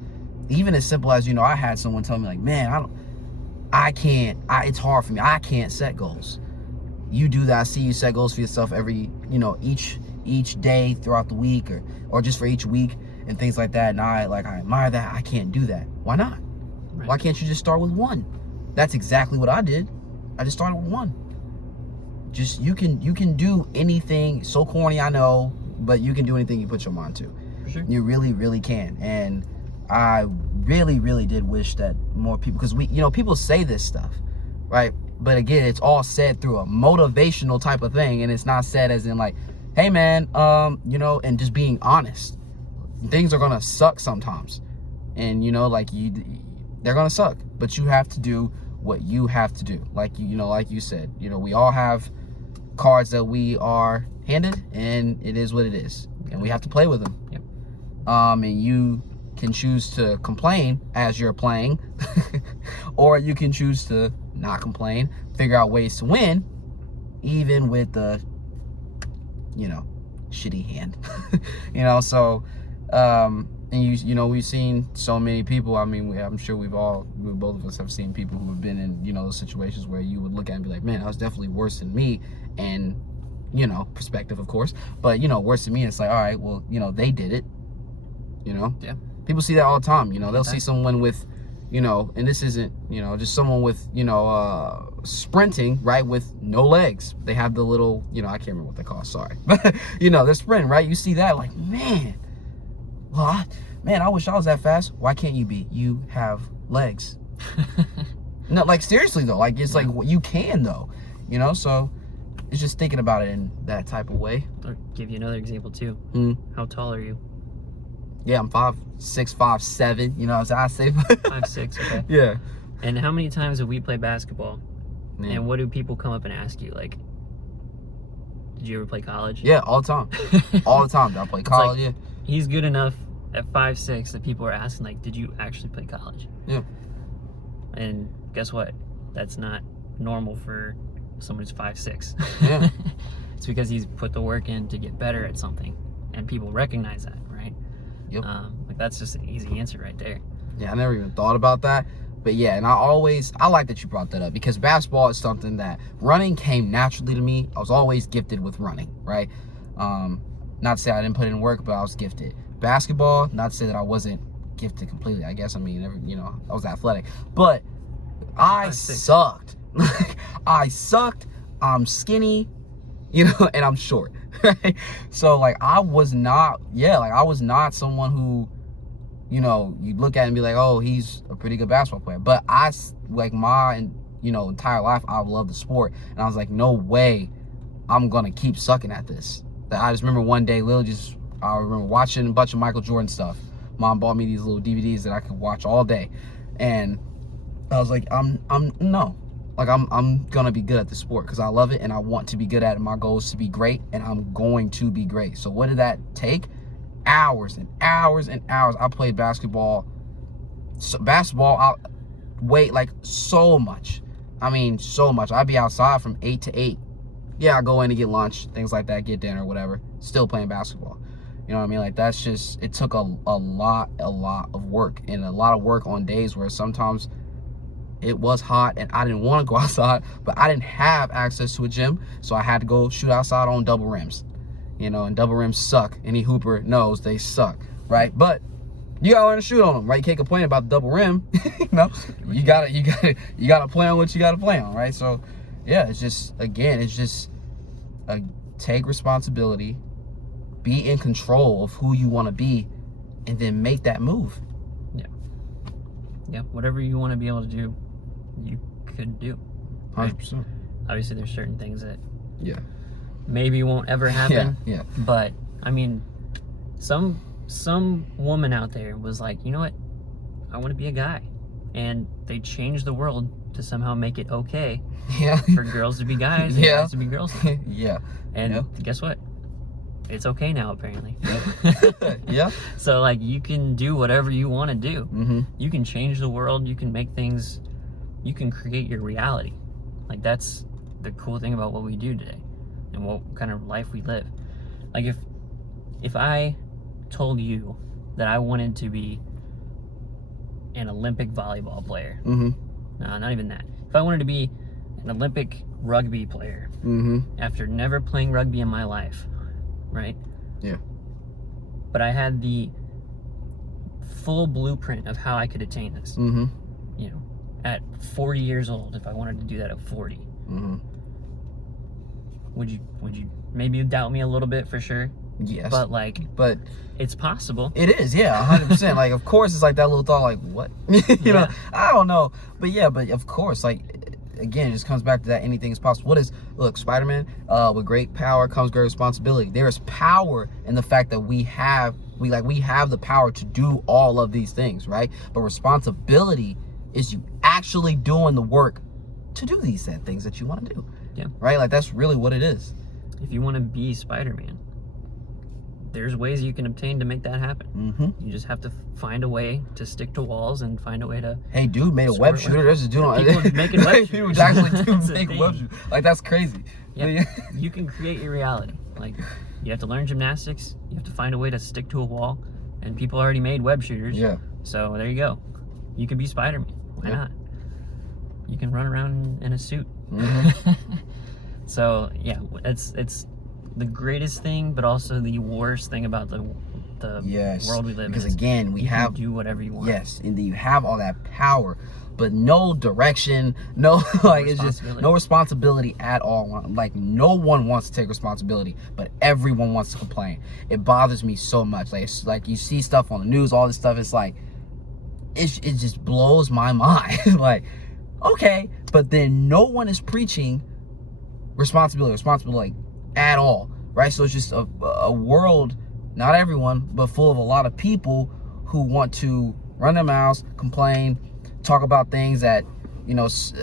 Even as simple as, you know, I had someone tell me, like, man, it's hard for me. I can't set goals. You do that. I see you set goals for yourself every, you know, each day throughout the week, or just for each week and things like that. And I admire that. I can't do that. Why not? Right. Why can't you just start with one? That's exactly what I did. I just started with one. Just, you can do anything. So corny, I know, but you can do anything you put your mind to. For sure. You really, really can. And I really, really did wish that more people, because people say this stuff, right? But again, it's all said through a motivational type of thing, and it's not said as in like, hey man, you know, and just being honest. Things are gonna suck sometimes, and you know, like they're gonna suck, but you have to do what you have to do. Like like you said, you know, we all have cards that we are handed, and it is what it is, and we have to play with them. Yep. And you can choose to complain as you're playing, or you can choose to not complain, figure out ways to win, even with the, you know, shitty hand. You know, so and you know, we've seen so many people. I mean, I'm sure both of us have seen people who have been in, you know, those situations where you would look at and be like, man, that was definitely worse than me. And, you know, perspective, of course, but, you know, worse than me. It's like, all right, well, you know, they did it, you know. Yeah. People see that all the time. You know, they'll see someone with, you know, and this isn't, you know, just someone with, you know, sprinting, right, with no legs. They have the little, you know, I can't remember what they call it, sorry. But, you know, they're sprinting, right? You see that, like, man, well, I wish I was that fast. Why can't you be? You have legs. No, like, seriously, though. Like, it's like, you can, though. You know, so it's just thinking about it in that type of way. I'll give you another example, too. How tall are you? Yeah, I'm 5'6", 5'7", you know what I say? 5'6", okay. Yeah. And how many times have we played basketball? Man. And what do people come up and ask you? Like, did you ever play college? Yeah, all the time. All the time. Did I play college? Like, yeah. He's good enough at 5'6" that people are asking, like, did you actually play college? Yeah. And guess what? That's not normal for someone who's 5'6". Yeah. It's because he's put the work in to get better at something, and people recognize that, right? Yep. Like, that's just an easy answer right there. Yeah, I never even thought about that. But yeah, and I like that you brought that up, because basketball is something that running came naturally to me. I was always gifted with running, right? Not to say I didn't put in work, but I was gifted. Basketball, not to say that I wasn't gifted completely. I guess, I mean, I was athletic, but I sucked. I sucked. I'm skinny, and I'm short. Right? So like I was not someone who, you look at and be like, oh, he's a pretty good basketball player. But my entire life, I loved the sport, and I was like, no way, I'm gonna keep sucking at this. I just remember one day, I remember watching a bunch of Michael Jordan stuff. Mom bought me these little DVDs that I could watch all day, and I was like, I'm gonna be good at the sport because I love it and I want to be good at it. My goal is to be great, and I'm going to be great. So what did that take? Hours and hours and hours. I played basketball. I wait like so much. I mean, so much. I'd be outside from 8 to 8. Yeah, I go in to get lunch, things like that, get dinner, whatever. Still playing basketball. You know what I mean? Like, that's just, it took a lot of work, and a lot of work on days where sometimes it was hot and I didn't want to go outside, but I didn't have access to a gym, so I had to go shoot outside on double rims. And double rims suck. Any hooper knows they suck, right? But you gotta learn to shoot on them, right? You can't complain about the double rim. You gotta play on what you gotta play on, right? So yeah, it's just take responsibility, be in control of who you want to be, and then make that move. Yeah, whatever you want to be able to do, you could do. Right? 100%. Obviously, there's certain things that maybe won't ever happen. Yeah. But I mean, some woman out there was like, you know what? I want to be a guy, and they changed the world to somehow make it okay for girls to be guys and guys to be girls. And guess what? It's okay now, apparently. Yeah. So like, you can do whatever you want to do. Mm-hmm. You can change the world. You can make things. You can create your reality. Like, that's the cool thing about what we do today, and what kind of life we live. Like, if I told you that I wanted to be an Olympic volleyball player, no, not even that. If I wanted to be an Olympic rugby player, after never playing rugby in my life, right? Yeah. But I had the full blueprint of how I could attain this. At 40 years old, if I wanted to do that at 40, would you maybe doubt me a little bit? For sure. Yes. But it's possible. It is, yeah, 100%. Like, of course, it's like that little thought, like, what? I don't know. But of course, like, again, it just comes back to that anything is possible. Look, Spider-Man, with great power comes great responsibility. There is power in the fact that we have the power to do all of these things, right? But responsibility is you actually doing the work to do these things that you want to do. Yeah. Right? Like, that's really what it is. If you want to be Spider-Man, there's ways you can obtain to make that happen. You just have to find a way to stick to walls and find a way to. Hey, dude made a web shooter. There's a dude on. People making web shooters. People actually do make web shooters. Like, that's crazy. Yeah. You can create your reality. Like, you have to learn gymnastics. You have to find a way to stick to a wall, and people already made web shooters. Yeah. So there you go. You can be Spider-Man. Why not? You can run around in a suit. So yeah, it's the greatest thing, but also the worst thing about the world we live in. Because again, we have do whatever you want. Yes, and you have all that power, but no direction, it's just no responsibility at all. Like, no one wants to take responsibility, but everyone wants to complain. It bothers me so much. Like you see stuff on the news, all this stuff. It's like, it just blows my mind. Like, okay, but then no one is preaching responsibility like at all, right? So it's just a world, not everyone, but full of a lot of people who want to run their mouths, complain, talk about things that,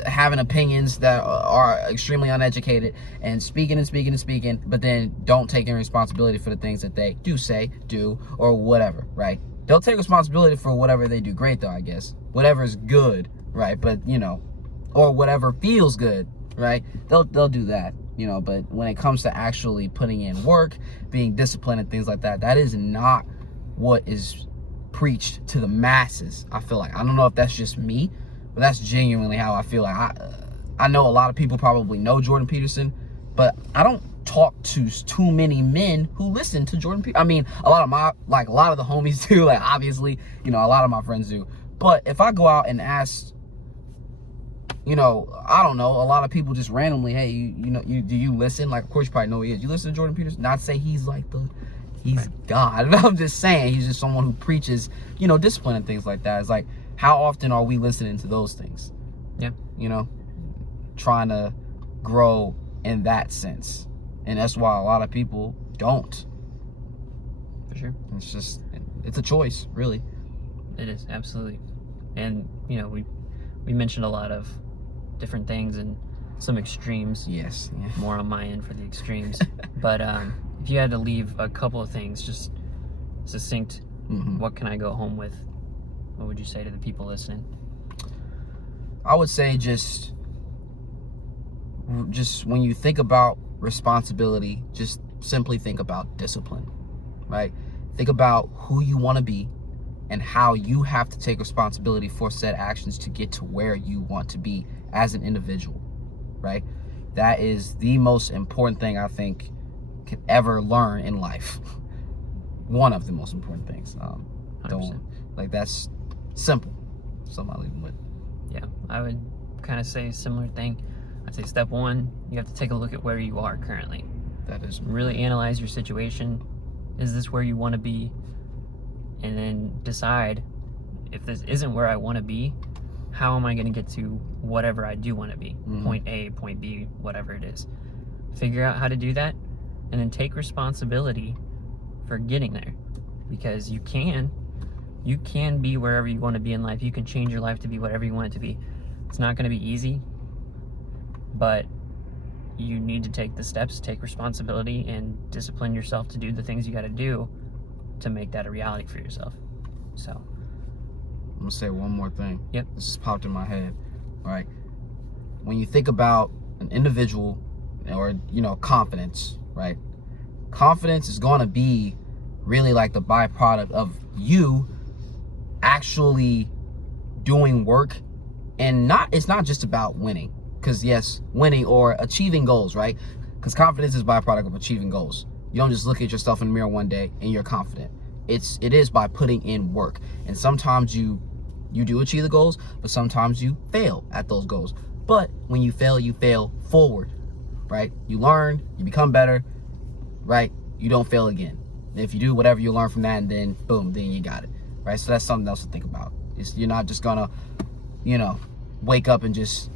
having opinions that are extremely uneducated, and speaking, but then don't take any responsibility for the things that they do say, do, or whatever, right? They'll take responsibility for whatever they do great, though, I guess. Whatever is good, right? But, or whatever feels good, right? They'll do that, but when it comes to actually putting in work, being disciplined and things like that, that is not what is preached to the masses. I feel like, I don't know if that's just me, but that's genuinely how I feel. Like I know a lot of people probably know Jordan Peterson, but I don't talk to too many men who listen to Jordan Peterson. I mean, a lot of the homies do, like, obviously, you know, a lot of my friends do. But if I go out and ask, you know, I don't know, a lot of people just randomly, hey, do you listen? Like, of course you probably know who he is. You listen to Jordan Peterson? Not say he's like he's God. I'm just saying he's just someone who preaches, you know, discipline and things like that. It's like, how often are we listening to those things? Yeah. You know, trying to grow in that sense. And that's why a lot of people don't. For sure. It's a choice, really. It is, absolutely. And, you know, we mentioned a lot of different things and some extremes. Yes. Yeah. More on my end for the extremes. But if you had to leave a couple of things, just succinct, what can I go home with? What would you say to the people listening? I would say just when you think about responsibility, just simply think about discipline, right? Think about who you want to be and how you have to take responsibility for said actions to get to where you want to be as an individual, right? That is the most important thing I think could ever learn in life. One of the most important things. That's simple. Something I leave them with. Yeah, I would kind of say a similar thing. I'd say step one, you have to take a look at where you are currently. That is really analyze your situation. Is this where you want to be? And then decide, if this isn't where I want to be, how am I going to get to whatever I do want to be? Point A, point B, whatever it is. Figure out how to do that, and then take responsibility for getting there. Because you can be wherever you want to be in life. You can change your life to be whatever you want it to be. It's not going to be easy, but you need to take the steps, take responsibility, and discipline yourself to do the things you got to do to make that a reality for yourself. So I'm gonna say one more thing. Yep. This just popped in my head. All right. When you think about an individual or, you know, confidence, right? Confidence is going to be really like the byproduct of you actually doing work, and it's not just about winning. Because yes, winning or achieving goals, right? Because confidence is a byproduct of achieving goals. You don't just look at yourself in the mirror one day and you're confident. It is by putting in work. And sometimes you do achieve the goals, but sometimes you fail at those goals. But when you fail forward, right? You learn, you become better, right? You don't fail again. And if you do whatever you learn from that, and then boom, then you got it, right? So that's something else to think about. You're not just gonna, you know, wake up and just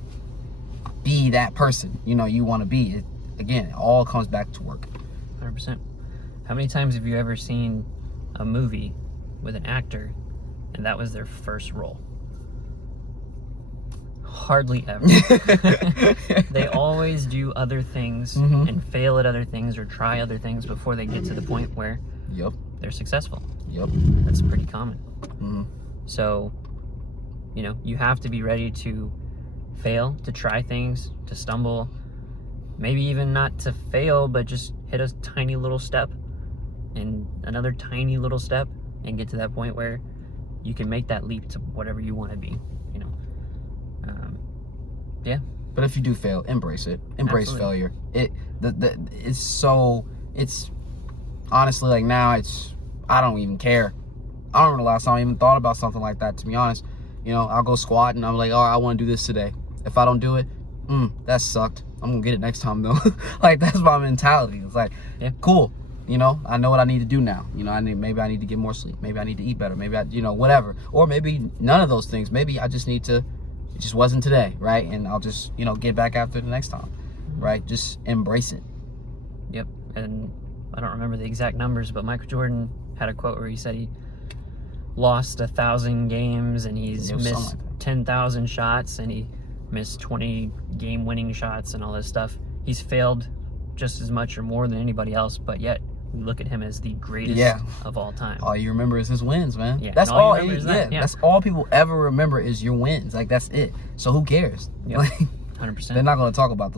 be that person, you know, you want to be. Again, it all comes back to work. 100%. How many times have you ever seen a movie with an actor and that was their first role? Hardly ever. They always do other things and fail at other things or try other things before they get to the point where they're successful. That's pretty common. So, you know, you have to be ready to fail, to try things, to stumble, maybe even not to fail, but just hit a tiny little step and another tiny little step and get to that point where you can make that leap to whatever you want to be, you know. Yeah. But if you do fail, embrace it. Embrace failure. It's honestly, like, now I don't even care. I don't remember the last time I even thought about something like that, to be honest. You know, I'll go squat and I'm like, oh, I want to do this today. If I don't do it, that sucked. I'm gonna get it next time though. Like, that's my mentality. It's like, cool. You know, I know what I need to do now. You know, maybe I need to get more sleep. Maybe I need to eat better. Maybe whatever. Or maybe none of those things. Maybe I just it just wasn't today, right? And I'll just, you know, get back after the next time, right? Just embrace it. Yep. And I don't remember the exact numbers, but Michael Jordan had a quote where he said he lost 1,000 games and he's missed 10,000 shots and he missed 20 game-winning shots and all this stuff. He's failed just as much or more than anybody else, but yet we look at him as the greatest of all time. All you remember is his wins, man. Yeah, that's all. That's all people ever remember is your wins. Like, that's it. So who cares? Yep. Like, 100%. They're not going to talk about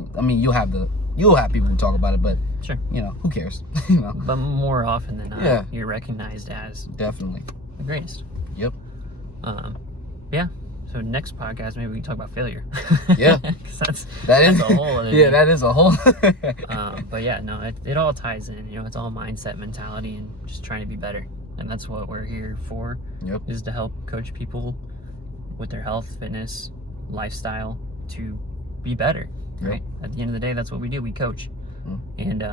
you'll have people who talk about it, but sure, you know, who cares? You know. But more often than not, you're recognized as definitely the greatest. Yep. Yeah. So next podcast, maybe we can talk about failure. Yeah. 'Cause That is a whole other yeah, thing. that is a whole But yeah, no, it all ties in. You know, it's all mindset, mentality, and just trying to be better. And that's what we're here for. Yep. Is to help coach people with their health, fitness, lifestyle to be better. Right. At the end of the day, that's what we do. We coach. And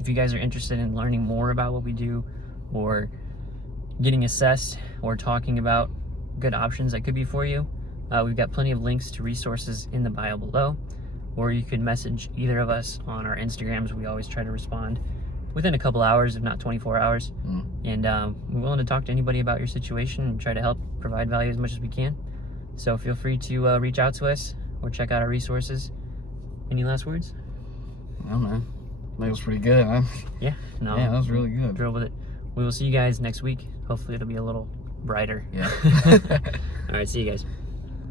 if you guys are interested in learning more about what we do, or getting assessed, or talking about good options that could be for you, we've got plenty of links to resources in the bio below, or you can message either of us on our Instagrams. We always try to respond within a couple hours, if not 24 hours. And we're willing to talk to anybody about your situation and try to help provide value as much as we can. So feel free to reach out to us or check out our resources. Any last words? No, man. That was pretty good, huh? Yeah. No. Yeah, that was really good. Drill with it. We will see you guys next week. Hopefully it'll be a little brighter. Yeah. All right. See you guys.